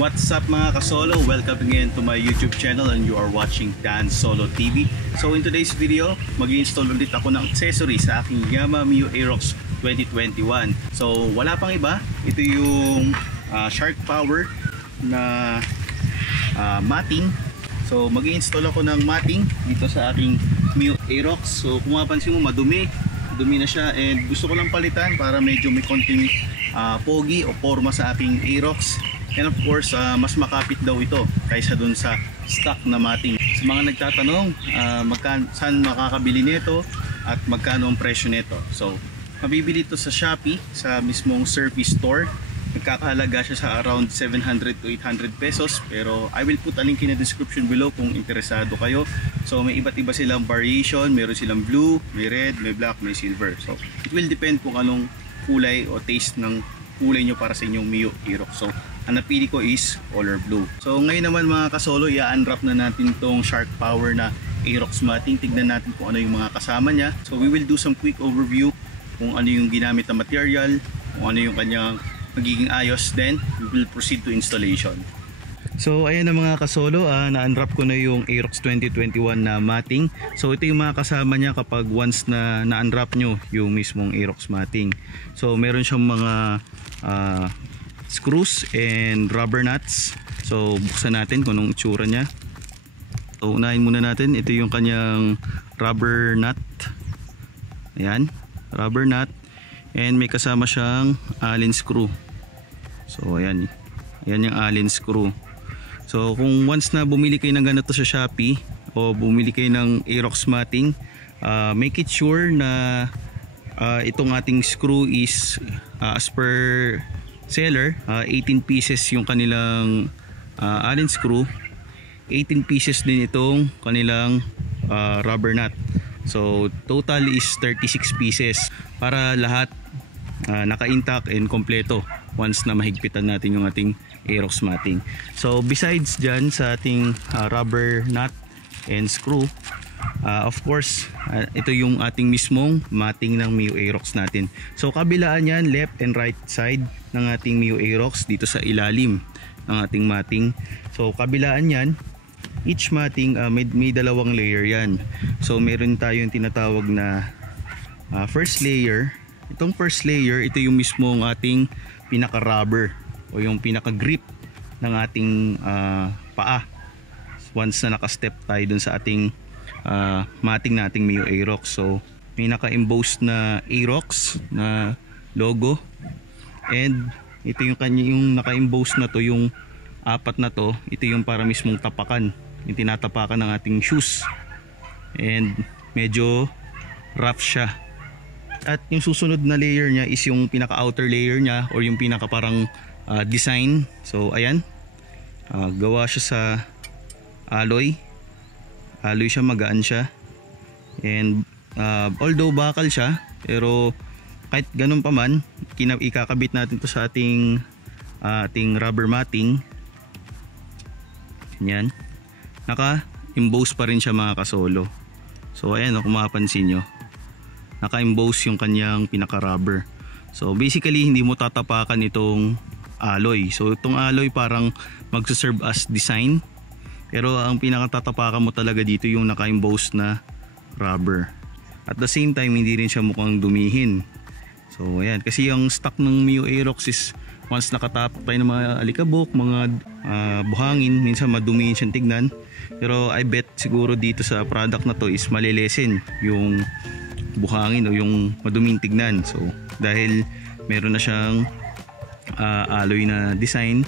What's up mga kasolo? Welcome again to my YouTube channel and you are watching Dan Solo TV. So in today's video, mag-i-install ulit ako ng accessory sa aking Yamaha Mio Aerox 2021. So wala pang iba, ito yung Shark Power na matting. So mag-i-install ako ng matting dito sa aking Mio Aerox. So kung mapansin mo, madumi na siya and gusto ko lang palitan para medyo may konting pogi o forma sa aking Aerox. And of course, mas makapit daw ito kaysa dun sa stock na matting. Sa mga nagtatanong, saan makakabili nito at magkano ang presyo nito. So, mabibili ito sa Shopee, sa mismong Surface Store. Nagkakahalaga siya sa around 700 to 800 pesos. Pero I will put a link in the description below kung interesado kayo. So, may iba't iba silang variation. Meron silang blue, may red, may black, may silver. So, it will depend kung anong kulay o taste ng kulay nyo para sa inyong Mio Aerox. So, ang napili ko is color blue. So ngayon naman mga kasolo, i-unwrap na natin tong Shark Power na Aerox matting. Tignan natin kung ano yung mga kasama niya. So we will do some quick overview kung ano yung ginamit na material, kung ano yung kanyang magiging ayos. Then we will proceed to installation. So ayan na mga kasolo, na-unwrap ko na yung Aerox 2021 na matting. So ito yung mga kasama niya kapag once na na-unwrap nyo yung mismong Aerox matting. So meron siyang mga screws and rubber nuts. So buksan natin kung anong itsura niya. So unahin muna natin, ito yung kanyang rubber nut. Ayan, rubber nut. And may kasama siyang Allen screw. So ayan, ayan yung Allen screw. So kung once na bumili kayo ng ganito sa Shopee o bumili kayo ng Aerox matting, make it sure na itong ating screw is as per seller, 18 pieces yung kanilang Allen screw, 18 pieces din itong kanilang rubber nut. So total is 36 pieces para lahat naka-intact and kompleto once na mahigpitan natin yung ating Aerox matting. So besides dyan sa ating rubber nut and screw, of course, ito yung ating mismong matting ng Mio Aerox natin. So kabilaan yan, left and right side ng ating Mio Aerox dito sa ilalim ng ating matting. So kabilaan yan, each matting may dalawang layer yan. So meron tayong tinatawag na first layer. Itong first layer, ito yung mismong ating pinaka rubber o yung pinaka grip ng ating paa once na naka-step tayo dun sa ating matting nating Mio Aerox. So may naka-embossed na Aerox na logo, and ito yung yung naka-embossed na to, yung apat na to, ito yung para mismong tapakan, yung tinatapakan ng ating shoes, and medyo rough siya. At yung susunod na layer niya is yung pinaka outer layer niya or yung pinaka parang design. So ayan, gawa siya sa alloy siya, magaan siya, and although bakal siya, pero kahit ganun pa man, ikakabit natin to sa ating rubber matting. Yan, naka-emboss pa rin siya mga kasolo. So ayan, kung mapapansin nyo, naka-emboss yung kanyang pinaka rubber. So basically hindi mo tatapakan itong alloy. So itong alloy parang magsuserve as design, pero ang pinakatatapakan mo talaga dito yung naka-emboss na rubber. At the same time, hindi rin siya mukhang dumihin. So ayan, kasi yung stock ng Mio Aerox is once nakatapak tayo ng mga alikabok, mga buhangin, minsan madumihin siyang tignan. Pero I bet siguro dito sa product na to is malilesen yung buhangin o yung maduming tignan. So dahil meron na siyang alloy na design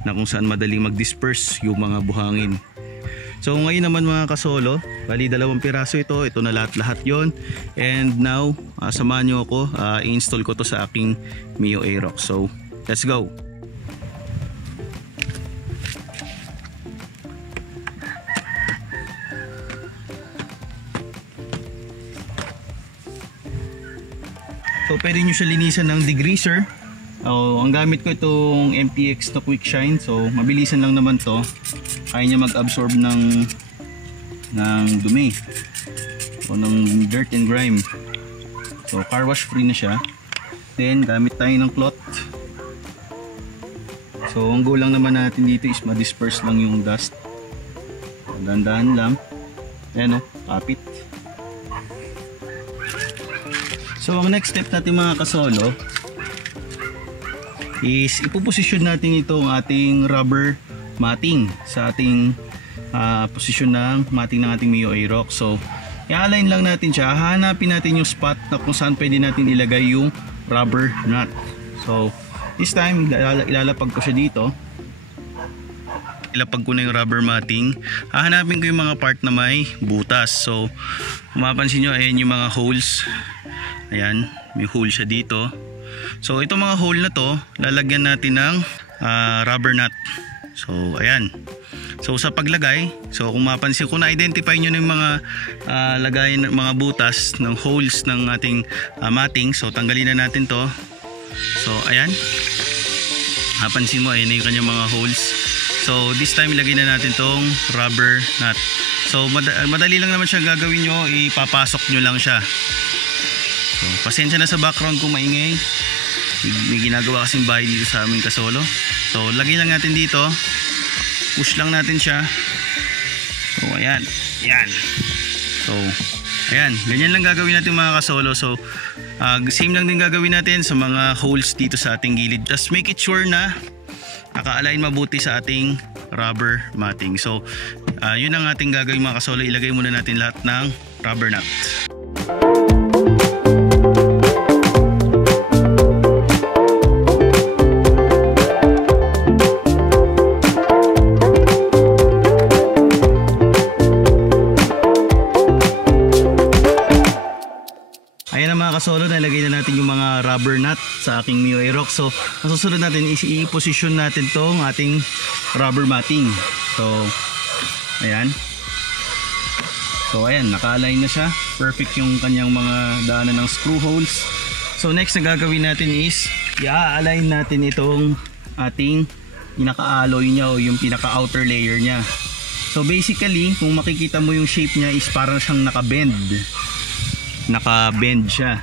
na kung saan madaling mag-disperse yung mga buhangin. So ngayon naman mga kasolo, bali 2 piraso ito na lahat yon. And now samahan nyo ako, i-install ko to sa aking Mio Aerox. So let's go. So pwede nyo siya linisan ng degreaser. Ang gamit ko itong MTX na Quick Shine. So mabilisan lang naman to. Kaya niya mag-absorb ng dumi o ng dirt and grime. So car wash free na siya. Then gamit tayo ng cloth. So ang goal lang naman natin dito is ma-disperse lang yung dust. Dandahan lang. Ayan o, kapit. So ang next step natin mga kasolo is ipoposisyon natin itong ating rubber matting sa ating posisyon ng matting ng ating Mio Aerox. So i-align lang natin siya, hanapin natin yung spot na kung saan pwede natin ilagay yung rubber nut. So this time ilalapag ko siya dito. Ilapag ko na yung rubber matting. Hahanapin ko yung mga part na may butas. So kung mapansin nyo, ayan yung mga holes. Ayan, may hole siya dito. So itong mga hole na to, lalagyan natin ng rubber nut. So ayan. So sa paglagay, so kung mapansin, kung na-identify nyo ng mga lagayan ng mga butas ng holes ng ating matting, so tanggalin na natin to. So ayan, mapansin mo, ayan na yung kanyang mga holes. So this time ilagay na natin tong rubber nut. So madali lang naman siya gagawin nyo, ipapasok nyo lang siya. So pasensya na sa background kung maingay, may ginagawa kasing bahay dito sa aming kasolo. So lagay lang natin dito, push lang natin siya. So ayan, ayan. So ayan, ganyan lang gagawin natin mga kasolo. So same lang din gagawin natin sa mga holes dito sa ating gilid. Just make it sure na naka-align mabuti sa ating rubber matting. So yun ang ating gagawin mga kasolo. Ilagay muna natin lahat ng rubber nut. Ayan na mga kasolo, nalagay na natin yung mga rubber nut sa aking Mio Aerox. So masusunod natin is i-position natin tong ating rubber matting. So ayan. So ayan, naka-align na siya. Perfect yung kanyang mga daanan ng screw holes. So next na gagawin natin is i-align natin itong ating pinaka-alloy niya o yung pinaka-outer layer niya. So basically, kung makikita mo yung shape niya is parang siyang naka-bend siya.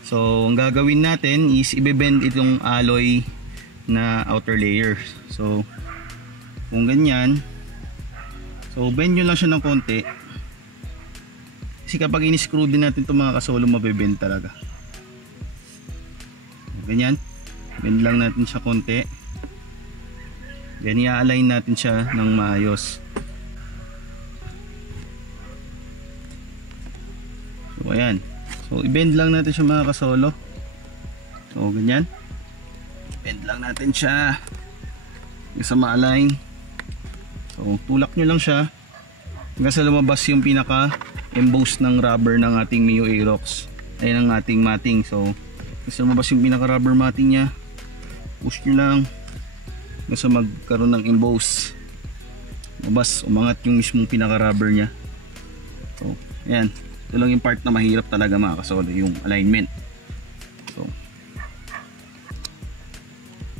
So ang gagawin natin is i-bend itong alloy na outer layer. So kung ganyan, so bend nyo lang siya ng konti, kasi kapag in-screw din natin itong mga kasolo, mabibend talaga. Ganyan, bend lang natin siya konti, then i-align natin siya ng maayos. So ayan, so i-bend lang natin siya mga kasolo. So ganyan, bend lang natin siya sa ma-align. So tulak nyo lang siya hanggang sa lumabas yung pinaka emboss ng rubber ng ating Mio Aerox. Ayan ang ating matting. So kasi lumabas yung pinaka rubber matting nya, push nyo lang hanggang sa magkaroon ng emboss. Lumabas, umangat yung mismong pinaka rubber nya. So ayan, ito lang yung part na mahirap talaga mga kasolo, yung alignment.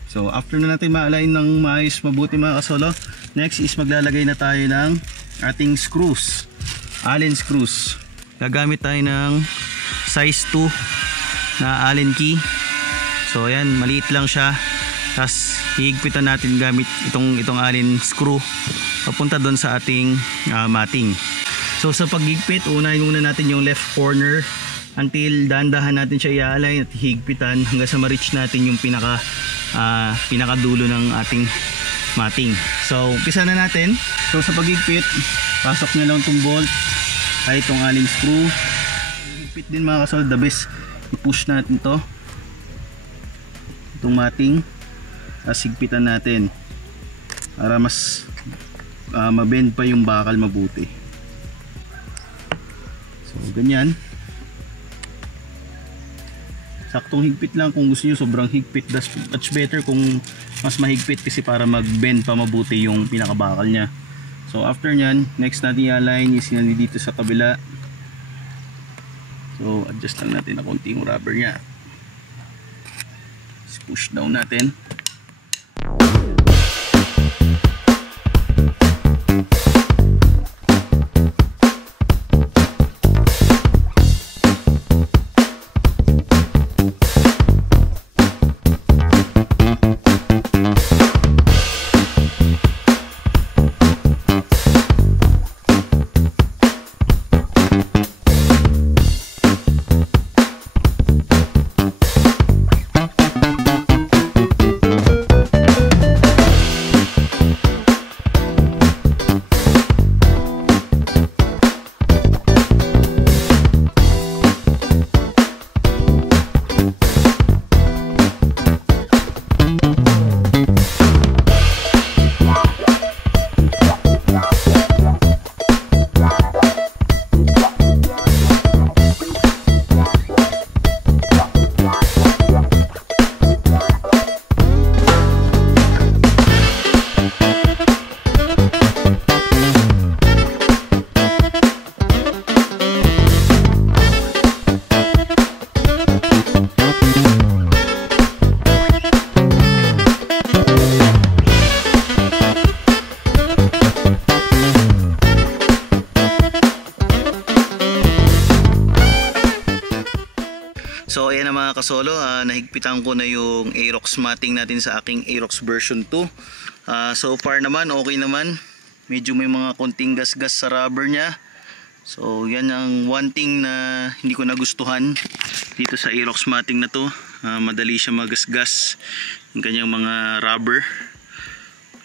So after na natin ma-align ng maayos mabuti mga kasolo, next is maglalagay na tayo ng ating screws, Allen screws. Gagamit tayo ng size 2 na Allen key. So ayan, maliit lang siya. Tapos hihigpitan natin gamit itong Allen screw papunta doon sa ating matting. So sa paghigpit, unahin muna natin yung left corner until dahan-dahan natin siya i-align at higpitan hanggang sa ma-reach natin yung pinakadulo ng ating matting. So umpisa na natin. So sa paghigpit, pasok nyo lang itong bolt ay itong Allen screw. Higpit din mga kasol, the best i-push natin to, itong matting, tapos higpitan natin para mas mabend pa yung bakal mabuti. So ganyan, saktong higpit lang. Kung gusto nyo sobrang higpit, much better kung mas mahigpit kasi para mag-bend pa mabuti yung pinakabakal nya. So after nyan, next natin i-align is yan dito sa kabila. So adjust lang natin na konti yung rubber nya, push down natin. So ayan na mga kasolo, nahigpitan ko na yung Aerox matting natin sa aking Aerox version 2. So far naman okay naman. Medyo may mga konting gas-gas sa rubber niya. So yan ang one thing na hindi ko nagustuhan dito sa Aerox matting na to. Madali siya magasgas yung kanyang mga rubber.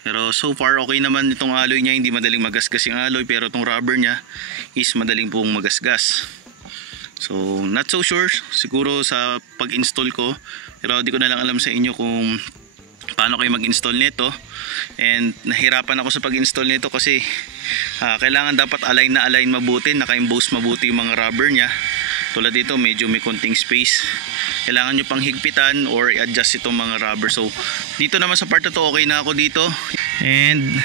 Pero so far okay naman itong alloy niya, hindi madaling magasgas yung alloy, pero itong rubber niya is madaling pong magasgas. So not so sure siguro sa pag-install ko, pero di ko na lang alam sa inyo kung paano kayo mag-install nito. And nahirapan ako sa pag-install nito kasi kailangan dapat align na align mabuti, naka-emboss mabuti yung mga rubber niya. Tulad dito medyo may konting space, kailangan nyo pang higpitan or i-adjust itong mga rubber. So dito naman sa part na to okay na ako dito, and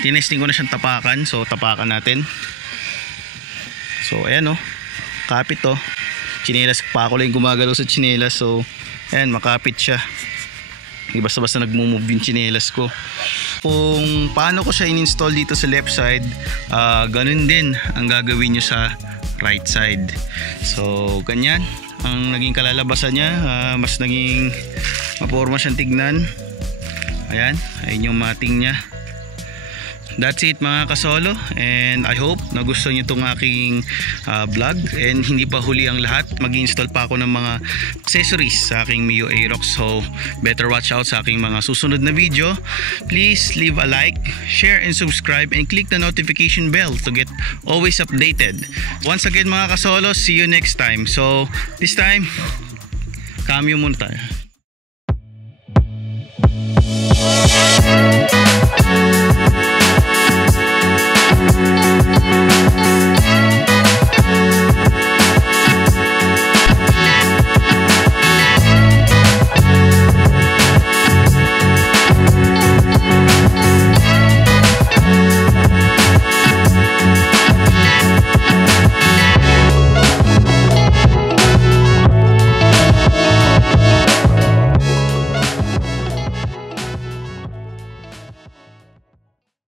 tinesting ko na siyang tapakan. So tapakan natin. So ayan o, kapit to. Chinelas pa ako lang gumagalaw sa chinelas. So ayan, makapit siya. Basta-basta nagmo-move yung chinelas ko. Kung paano ko siya in-install dito sa left side, ganun din ang gagawin nyo sa right side. So ganyan ang naging kalalabasan niya. Mas naging maporma siyang tignan. Ayan, ayun yung matting niya. That's it mga kasolo, and I hope nagustuhan nyo itong aking vlog. And hindi pa huli ang lahat, mag-install pa ako ng mga accessories sa aking Mio Aerox. So better watch out sa aking mga susunod na video. Please leave a like, share and subscribe, and click the notification bell to get always updated. Once again mga kasolo, see you next time. So this time, cameo muna tayo.